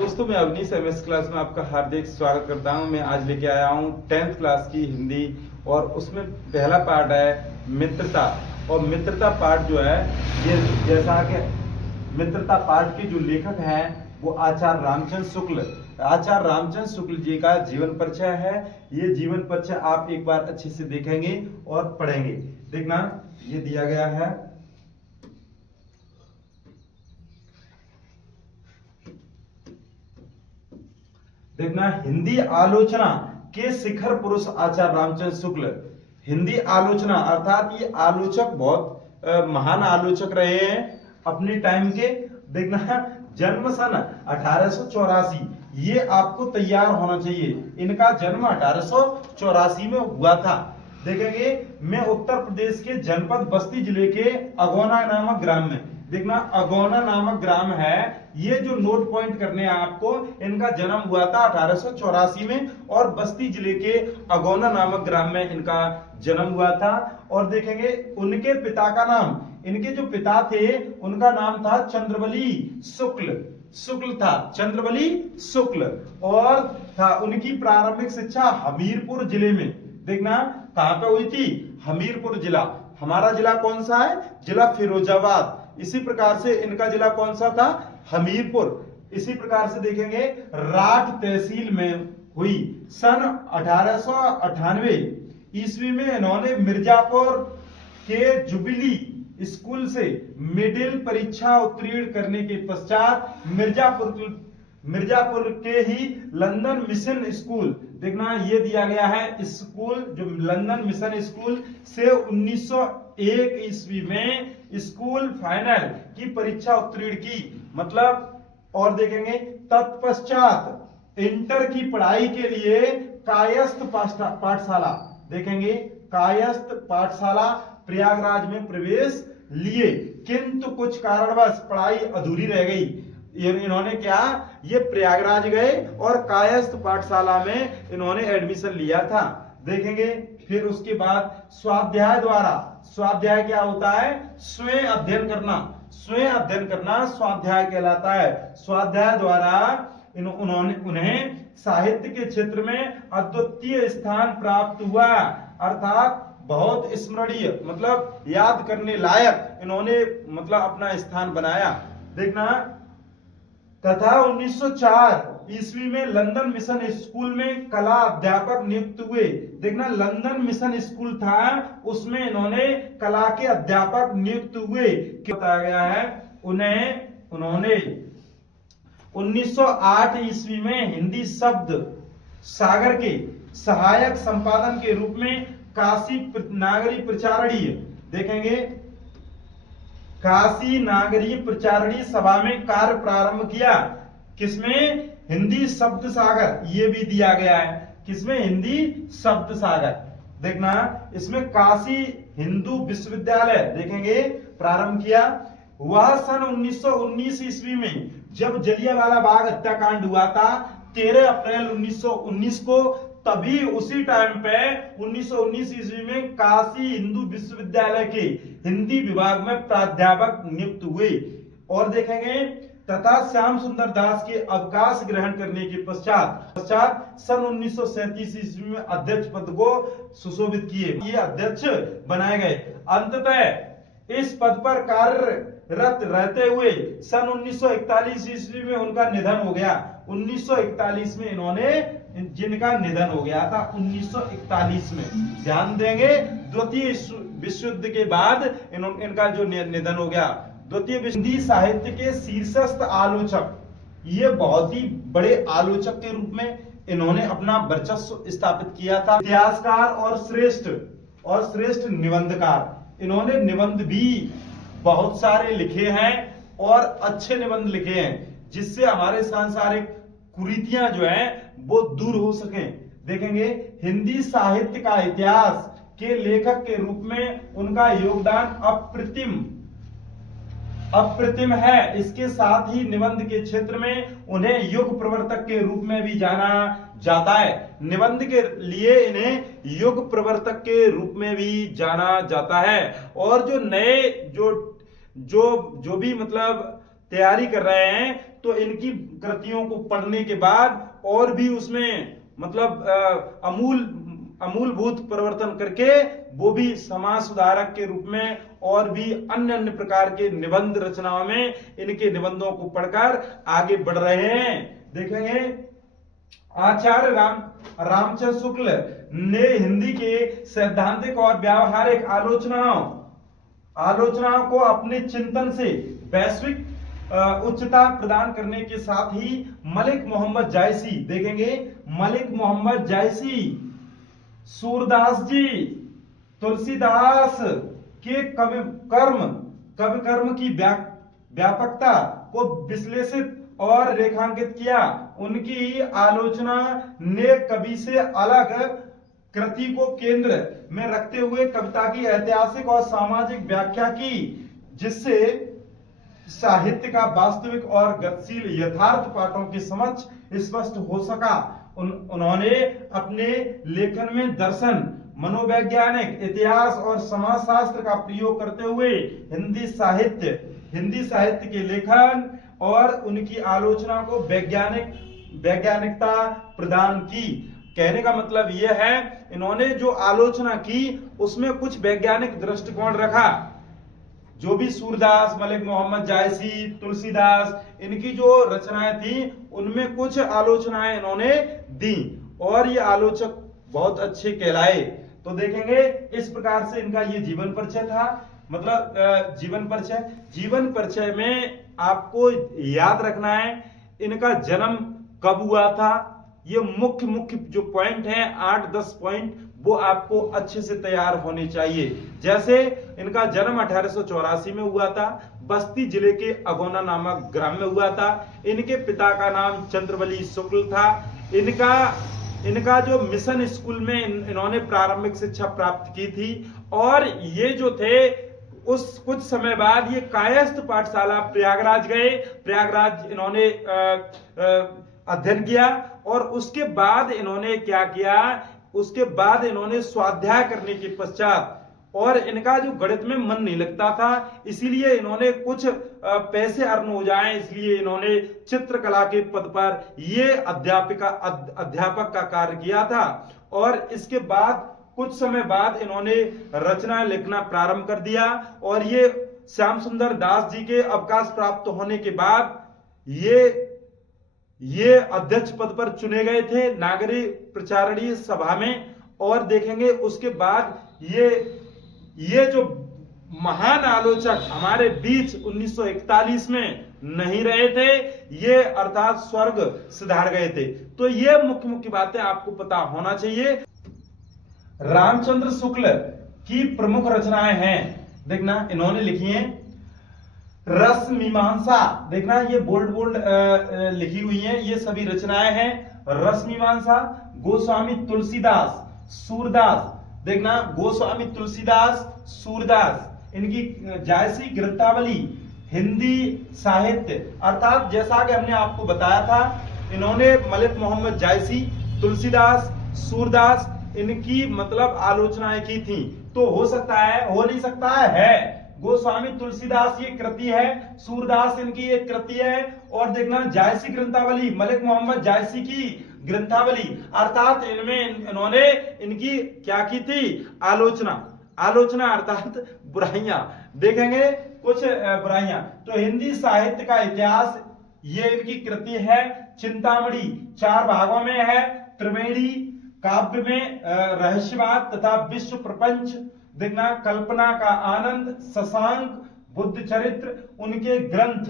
दोस्तों मैं Awanish MS class में आपका हार्दिक स्वागत करता हूं। मैं आज लेके आया हूं 10th क्लास की हिंदी और उसमें पहला पार्ट है मित्रता। और मित्रता पार्ट जो है ये जैसा कि मित्रता पार्ट के जो लेखक हैं वो आचार्य रामचंद्र शुक्ल। आचार्य रामचंद्र शुक्ल जी का जीवन परिचय है। ये जीवन परिचय आप एक बार अच्छे से देखेंगे और पढ़ेंगे। देखना ये दिया गया है। देखना, हिंदी आलोचना के शिखर पुरुष आचार्य रामचंद्र शुक्ल। हिंदी आलोचना अर्थात ये आलोचक बहुत महान आलोचक रहे हैं अपने टाइम के। देखना, जन्म सन 1884, ये आपको तैयार होना चाहिए। इनका जन्म 1884 में हुआ था। देखेंगे, मैं उत्तर प्रदेश के जनपद बस्ती जिले के अगौना नामक ग्राम में, देखना अगौना नामक ग्राम है, ये जो नोट पॉइंट करने हैं आपको, इनका जन्म हुआ था 1884 में और बस्ती जिले के अगौना नामक ग्राम में इनका जन्म हुआ था। और देखेंगे उनके पिता का नाम, इनके जो पिता थे उनका नाम था चंद्रबली शुक्ल। शुक्ल था, चंद्रबली शुक्ल। और था उनकी प्रारंभिक शिक्षा हमीरपुर जिले में। देखना कहां पे हुई थी? हमीरपुर जिला। हमारा जिला कौन सा है? जिला फिरोजाबाद। इसी प्रकार से इनका जिला कौन सा था? हमीरपुर। इसी प्रकार से देखेंगे राठ तहसील में हुई। सन 1898 ईस्वी में इन्होंने मिर्जापुर के जुबिली स्कूल से मिडिल परीक्षा उत्तीर्ण करने के पश्चात मिर्जापुर के ही लंदन मिशन स्कूल, देखना ये दिया गया है स्कूल, जो लंदन मिशन स्कूल से 1901 ईस्वी में स्कूल फाइनल की परीक्षा उत्तीर्ण की, मतलब। और देखेंगे तत्पश्चात इंटर की पढ़ाई के लिए कायस्थ पाठशाला, देखेंगे कायस्थ पाठशाला प्रयागराज में प्रवेश लिए, किंतु कुछ कारणवश पढ़ाई अधूरी रह गई। इन्होंने क्या, ये प्रयागराज गए और कायस्थ पाठशाला में इन्होंने एडमिशन लिया था। देखेंगे फिर उसके बाद स्वाध्याय द्वारा, स्वाध्याय क्या होता है? स्वयं अध्ययन करना। स्वयं अध्ययन करना स्वाध्याय कहलाता है। स्वाध्याय द्वारा उन्हें साहित्य के क्षेत्र में अद्वितीय स्थान प्राप्त हुआ, अर्थात बहुत स्मरणीय, मतलब याद करने लायक इन्होंने मतलब अपना स्थान बनाया। देखना, तथा 1904 ईस्वी में लंदन मिशन स्कूल में कला अध्यापक नियुक्त हुए। देखना, लंदन मिशन स्कूल था, उसमें इन्होंने कला के अध्यापक नियुक्त हुए। क्या बताया गया है? उन्होंने 1908 ईस्वी में हिंदी शब्द सागर के सहायक संपादन के रूप में काशी नागरी प्रचारणीय, देखेंगे काशी नागरी प्रचारणी सभा में कार्य प्रारंभ किया। किसमें? हिंदी शब्द सागर, ये भी दिया गया है। किसमें? हिंदी शब्द सागर। देखना, इसमें काशी हिंदू विश्वविद्यालय देखेंगे प्रारंभ किया। वह सन 1919 ईस्वी में जब जलियांवाला बाग हत्याकांड हुआ था 13 अप्रैल 1919 को, तभी उसी टाइम पे 1919 ईस्वी में काशी हिंदू विश्वविद्यालय के हिंदी विभाग में प्राध्यापक नियुक्त हुए। और देखेंगे तथा श्याम सुंदर दास के अवकाश ग्रहण करने के पश्चात सन 1937 ईस्वी में अध्यक्ष पद को सुशोभित किए, ये अध्यक्ष बनाए गए। अंततः इस पद पर कार्यरत रहते हुए सन 1941 ईस्वी में उनका निधन हो गया। 1941 में इन्होंने, जिनका निधन हो गया था 1941 में, ध्यान देंगे द्वितीय विश्व युद्ध के बाद इनका जो निधन हो गया। द्वितीय हिंदी साहित्य के शीर्षस्थ आलोचक, ये बहुत ही बड़े आलोचक के रूप में इन्होंने अपना वर्चस्व स्थापित किया था। इतिहासकार और श्रेष्ठ निबंधकार, इन्होंने निबंध भी बहुत सारे लिखे हैं और अच्छे निबंध लिखे हैं, जिससे हमारे सांसारिक कुरीतियां जो है वो दूर हो सके। देखेंगे हिंदी साहित्य का इतिहास के लेखक के रूप में उनका योगदान अप्रतिम है। इसके साथ ही निबंध के क्षेत्र में उन्हें युग प्रवर्तक के रूप में भी जाना जाता है। निबंध के लिए इन्हें युग प्रवर्तक के रूप में भी जाना जाता है। और जो नए जो भी मतलब तैयारी कर रहे हैं तो इनकी कृतियों को पढ़ने के बाद और भी उसमें मतलब अमूलभूत परिवर्तन करके वो भी समाज सुधारक के रूप में और भी अन्य अन्य प्रकार के निबंध रचनाओं में इनके निबंधों को पढ़कर आगे बढ़ रहे हैं। देखेंगे आचार्य रामचंद्र शुक्ल ने हिंदी के सैद्धांतिक और व्यावहारिक आलोचनाओं को अपने चिंतन से वैश्विक उच्चता प्रदान करने के साथ ही मलिक मोहम्मद जायसी, देखेंगे मलिक मोहम्मद जायसी, सूरदास जी, तुलसीदास के कवि कर्म की व्यापकता को विश्लेषित और रेखांकित किया। उनकी आलोचना ने कवि से अलग कृति को केंद्र में रखते हुए कविता की ऐतिहासिक और सामाजिक व्याख्या की, जिससे साहित्य का वास्तविक और गतिशील यथार्थ पाठों के समक्ष स्पष्ट हो सका। उन्होंने अपने लेखन में दर्शन, मनोवैज्ञानिक, इतिहास और समाजशास्त्र का प्रयोग करते हुए हिंदी साहित्य के लेखन और उनकी आलोचना को वैज्ञानिकता प्रदान की। कहने का मतलब यह है, इन्होंने जो आलोचना की उसमें कुछ वैज्ञानिक दृष्टिकोण रखा। जो भी सूरदास, मलिक मोहम्मद जायसी, तुलसीदास, इनकी जो रचनाएं थी उनमें कुछ आलोचनाएं इन्होंने दी और ये आलोचक बहुत अच्छे कहलाए। तो देखेंगे इस प्रकार से इनका ये जीवन परिचय था। मतलब जीवन परिचय में आपको याद रखना है इनका जन्म कब हुआ था। ये मुख्य जो पॉइंट है 8-10 पॉइंट वो आपको अच्छे से तैयार होने चाहिए। जैसे इनका जन्म 1884 में हुआ था, बस्ती जिले के अगोना नामक ग्राम में हुआ था। इनके पिता का नाम चंद्रवली शुक्ल था। इनका जो मिशन स्कूल में इन्होंने प्रारंभिक शिक्षा प्राप्त की थी और ये जो थे उस कुछ समय बाद ये कायस्थ पाठशाला प्रयागराज गए। प्रयागराज इन्होंने अध्ययन किया और उसके बाद इन्होंने क्या किया, उसके बाद इन्होंने स्वाध्याय करने के पश्चात, और इनका जो गणित में मन नहीं लगता था इसीलिए इन्होंने कुछ पैसे अर्न हो जाएं इसलिए इन्होंने चित्रकला के पद पर ये अध्यापक का कार्य किया था। और इसके बाद कुछ समय बाद इन्होंने रचना लिखना प्रारंभ कर दिया और ये श्याम सुंदर दास जी के अवकाश प्राप्त होने के बाद ये अध्यक्ष पद पर चुने गए थे नागरिक प्रचारणीय सभा में। और देखेंगे उसके बाद ये जो महान आलोचक हमारे बीच 1941 में नहीं रहे थे, ये अर्थात स्वर्ग सिधार गए थे। तो ये मुख्य बातें आपको पता होना चाहिए। रामचंद्र शुक्ल की प्रमुख रचनाएं हैं, देखना इन्होंने लिखी हैं रस मीमांसा, देखना ये बोल्ड लिखी हुई हैं, ये सभी रचनाएं हैं। रस मीमांसा, गोस्वामी तुलसीदास, सूरदास, देखना गोस्वामी तुलसीदास, सूरदास, इनकी जायसी ग्रंथावली, हिंदी साहित्य, अर्थात जैसा कि हमने आपको बताया था इन्होंने मलिक मोहम्मद जायसी, तुलसीदास, सूरदास इनकी मतलब आलोचनाएं की थी। तो हो सकता है, हो नहीं सकता है। गोस्वामी तुलसीदास ये कृति है, सूरदास इनकी एक कृति है। और देखना जायसी ग्रंथावली, मलिक मोहम्मद जायसी की ग्रंथावली, अर्थात इनमें इन्होंने इनकी क्या की थी, आलोचना अर्थात बुराइयां। देखेंगे कुछ बुराइयां। तो हिंदी साहित्य का इतिहास ये इनकी कृति है। चिंतामणि 4 भागों में है। त्रिवेणी काव्य में रहस्यवाद तथा विश्व प्रपंच, देखना कल्पना का आनंद, शशांक, बुद्ध चरित्र, उनके ग्रंथ